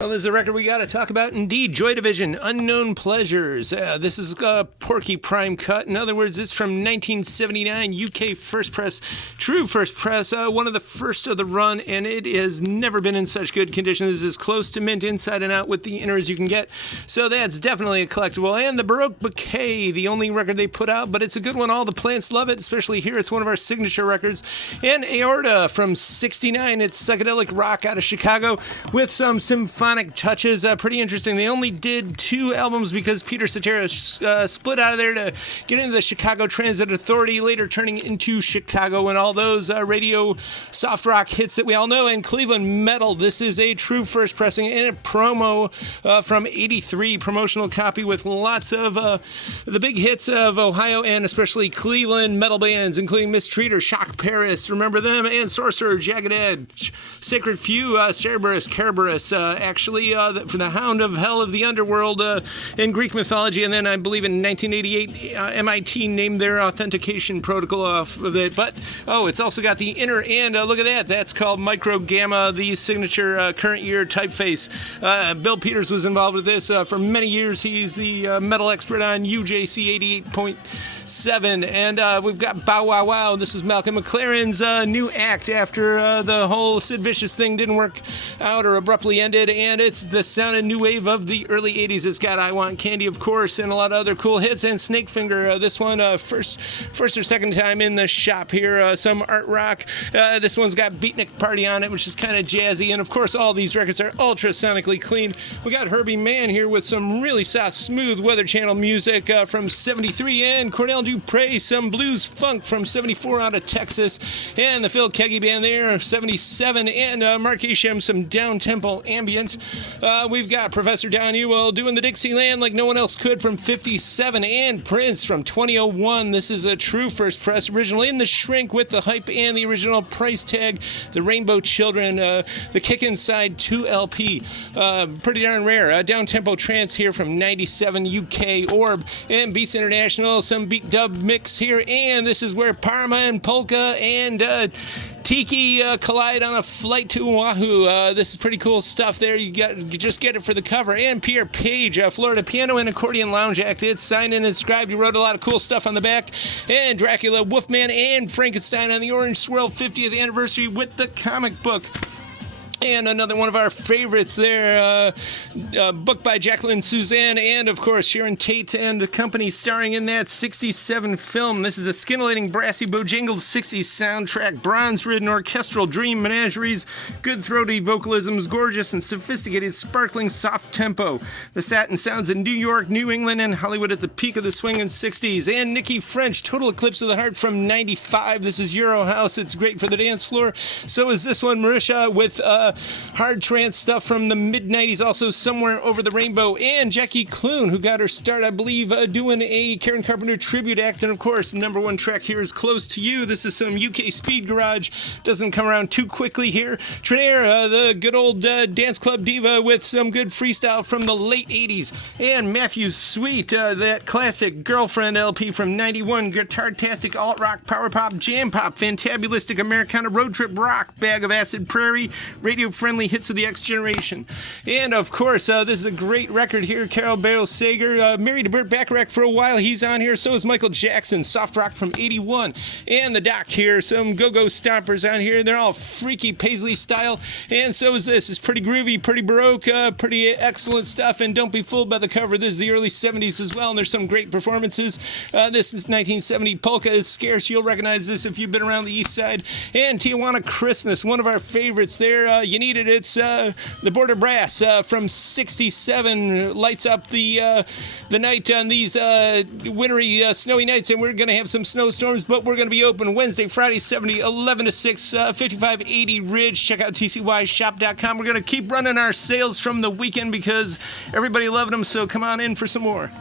Well, there's a record we got to talk about. Indeed, Joy Division, Unknown Pleasures. This is a Porky Prime cut. In other words, it's from 1979, UK First Press, true First Press, one of the first of the run, and it has never been in such good condition. This is as close to mint inside and out with the inner as you can get. So that's definitely a collectible. And the Baroque Bouquet, the only record they put out, but it's a good one. All the plants love it, especially here. It's one of our signature records. And Aorta from 69. It's psychedelic rock out of Chicago with some symphonic touches. Pretty interesting. They only did 2 albums because Peter Cetera split out of there to get into the Chicago Transit Authority, later turning into Chicago and all those radio soft rock hits that we all know. And Cleveland Metal, this is a true first pressing and a promo from 83, promotional copy with lots of the big hits of Ohio and especially Cleveland metal bands, including Mistreater, Shock Paris, remember them, and Sorcerer, Jagged Edge, Sacred Few, Cerberus, Kerberos, actually for the Hound of Hell of the Underworld in Greek mythology, and then I believe in 1988 MIT named their authentication protocol off of it. But it's also got the inner, and look at that, that's called Micro Gamma, the signature current year typeface. Bill Peters was involved with this for many years. He's the metal expert on UJC 88.7, and we've got Bow Wow Wow. This is Malcolm McLaren's new act after the whole Sid Vicious thing didn't work out or abruptly ended, and it's the sound and new wave of the early 80s. It's got I Want Candy, of course, and a lot of other cool hits, and Snakefinger, this one first or second time in the shop here, some art rock. This one's got Beatnik Party on it, which is kind of jazzy, and of course all these records are ultrasonically clean. We got Herbie Mann here with some really soft, smooth Weather Channel music from 73, and Cornell Dupre, some blues funk from 74 out of Texas, and the Phil Keggy Band there, 77, and Mark Isham, some down-tempo ambient. We've got Professor Don Ewell doing the Dixieland like no one else could from 57, and Prince from 2001. This is a true first press, original in the shrink with the hype and the original price tag, the Rainbow Children, the Kick Inside 2 LP. Pretty darn rare. Down-tempo trance here from 97 UK Orb, and Beats International, some beat dub mix here, and this is where Parma and Polka and Tiki collide on a flight to Oahu. This is pretty cool stuff there. You just get it for the cover. And Pierre Page, Florida Piano and Accordion Lounge Act. It's signed and inscribed. He wrote a lot of cool stuff on the back. And Dracula, Wolfman, and Frankenstein on the Orange Swirl 50th anniversary with the comic book. And another one of our favorites there, book by Jacqueline Suzanne, and of course Sharon Tate and the company starring in that 67 film. This is a scintillating, brassy, bojangled 60s soundtrack, bronze-ridden orchestral dream menageries, good throaty vocalisms, gorgeous and sophisticated, sparkling soft tempo. The satin sounds in New York, New England, and Hollywood at the peak of the swinging 60s. And Nikki French, Total Eclipse of the Heart from 95. This is Euro House. It's great for the dance floor. So is this one, Marisha, with hard trance stuff from the mid-90s, also Somewhere Over the Rainbow, and Jackie Clune, who got her start, I believe, doing a Karen Carpenter tribute act, and of course, number one track here is Close to You. This is some UK Speed Garage, doesn't come around too quickly here. Trenair, the good old dance club diva with some good freestyle from the late 80s, and Matthew Sweet, that classic Girlfriend LP from 91, guitar-tastic alt-rock, power pop, jam pop, fantabulistic Americana road trip rock, Bag of Acid Prairie, radio-friendly hits of the X generation. And of course, this is a great record here. Carol Barrow Sager, married to Burt Bacharach for a while. He's on here. So is Michael Jackson, soft rock from 81. And the Doc here, some go-go stompers on here. They're all freaky Paisley style. And so is this. It's pretty groovy, pretty baroque, pretty excellent stuff. And don't be fooled by the cover. This is the early 70s as well, and there's some great performances. This is 1970. Polka is scarce. You'll recognize this if you've been around the east side. And Tijuana Christmas, one of our favorites there. You need it. It's the Border Brass from 67. Lights up the night on these wintry, snowy nights, and we're going to have some snowstorms, but we're going to be open Wednesday, Friday, 11 to 6, 5580 Ridge. Check out tcyshop.com. We're going to keep running our sales from the weekend because everybody loved them, so come on in for some more.